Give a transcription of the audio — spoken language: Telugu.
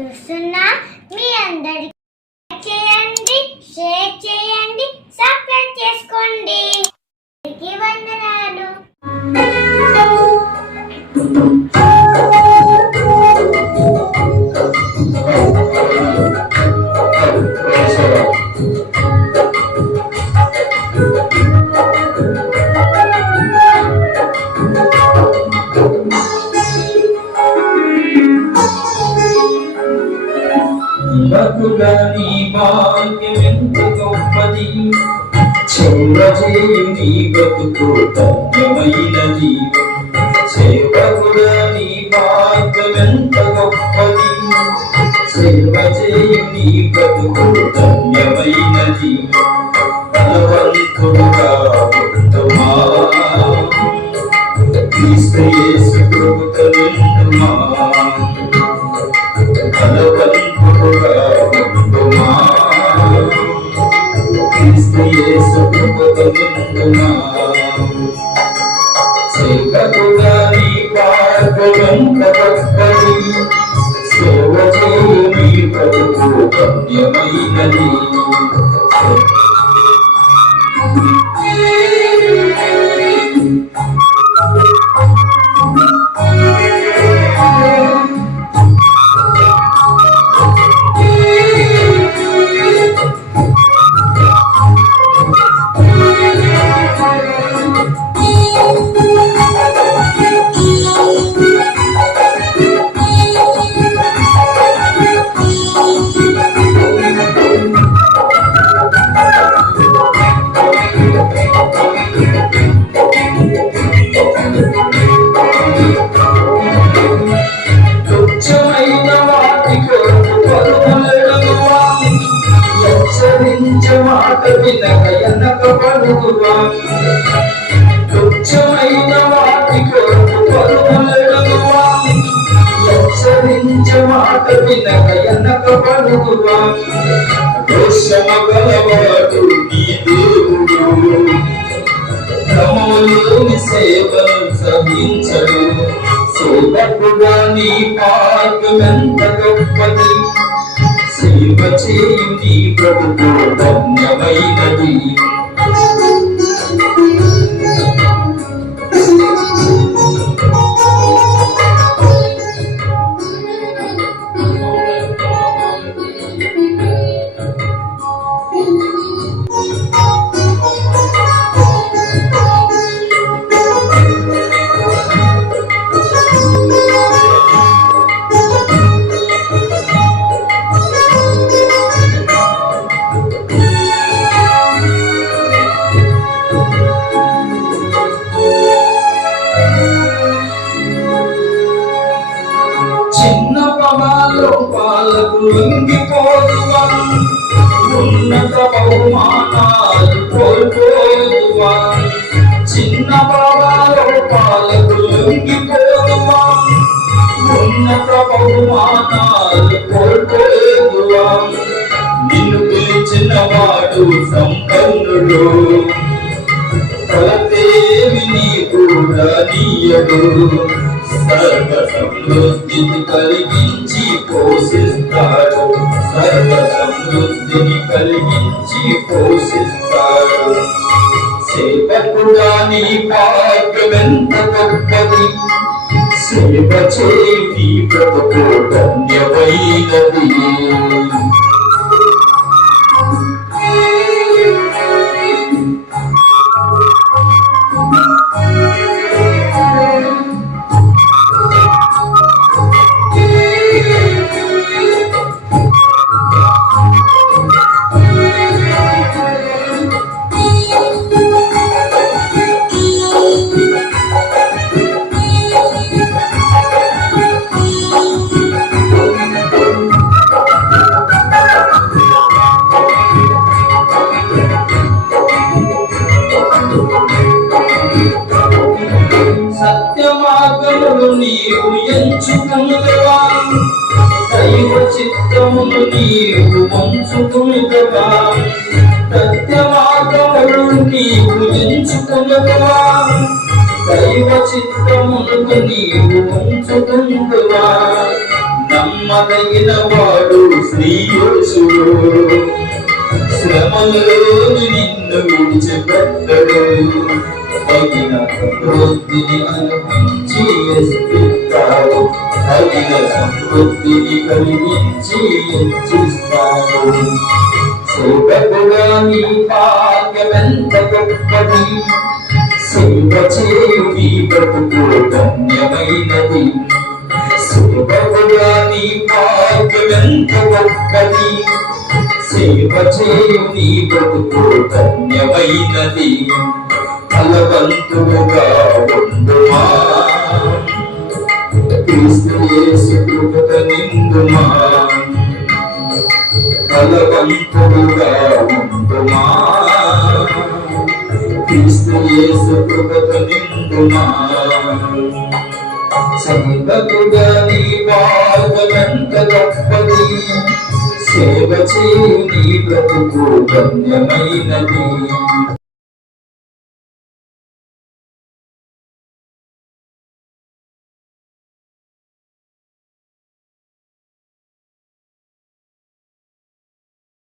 చూస్తున్నా మీ అందరికి చేయండి షేర్ చేయండి సబ్స్క్రైబ్ చేసుకోండి. అందరికీ వందనాలు. భక్తుగా నీ భాగ్యం ఎంత గొప్పది సేవ చేయు నీ బ్రతుకు ధన్యమైనది సేవకుడా నీ భాగ్యం ఎంత గొప్పది సేవ చేయు నీ బ్రతుకు సేవకుడా నీ పార్గవంత గొప్పది సేవ చేయు నీ బ్రతుకు ఎనక పడుగువా నీ దేవుడు క్రమములోని సేవను సహించడు సేవకుగా నీ పార్గమెంత గొప్పది సేవ నీ ప్రభుత్వ ధన్యమైనది. లొంగిపోదువా ఉన్నత బహుమానాలు కోల్పోదువా. చిన్న పవాలో పాలకు లొంగిపోదువా ఉన్నత బహుమానాలు కోల్పోదువా. నిన్ను పిలిచిన వాడు సంపన్నుడు. నీ కూడా నీయడు సర్వ సంతోష సమృద్ధిని కలిగించి పోషిస్తాడు. సర్వ సమృద్ధిని కలిగించి పోషిస్తాడు. సేవకుడా నీ భాగ్యమెంత గొప్పది సేవ చేయి నీ బ్రతుకు ధన్యమైనది చిత్తములు నీవు మంచుకునుదవా సత్యమార్గములు నీవు ఎంచుకునుదవా దైవ చిత్తములు నీవు ఉంచుకుందువా నమ్మదగిన వాడు శ్రీయోసుడు. శ్రమలోని నిన్ను విడిచిపెట్టడు. తగిన సమృద్ధిని అనిపించి ఎత్తిస్తాడు తగిన సమృద్ధిని కలిగించి హెచ్చిస్తాడు సేవకుడా నీ భాగ్యమెంత గొప్పది సేవ చేయు నీ బ్రతుకు ధన్యమైనది సేవకుడా నీ భాగ్యమెంత గొప్పది సేవ చేయు నీ బ్రతుకు ధన్యమైనది. ఫలవంతుడుగా ఉండుమా క్రీస్తు కృపత నిండుమా? ఫలవంతుడుగా ఉండుమా క్రీస్తు కృపత నిండుమా? సేవకుడా నీ గొప్పది సేవ చేయు నీ బ్రతుకు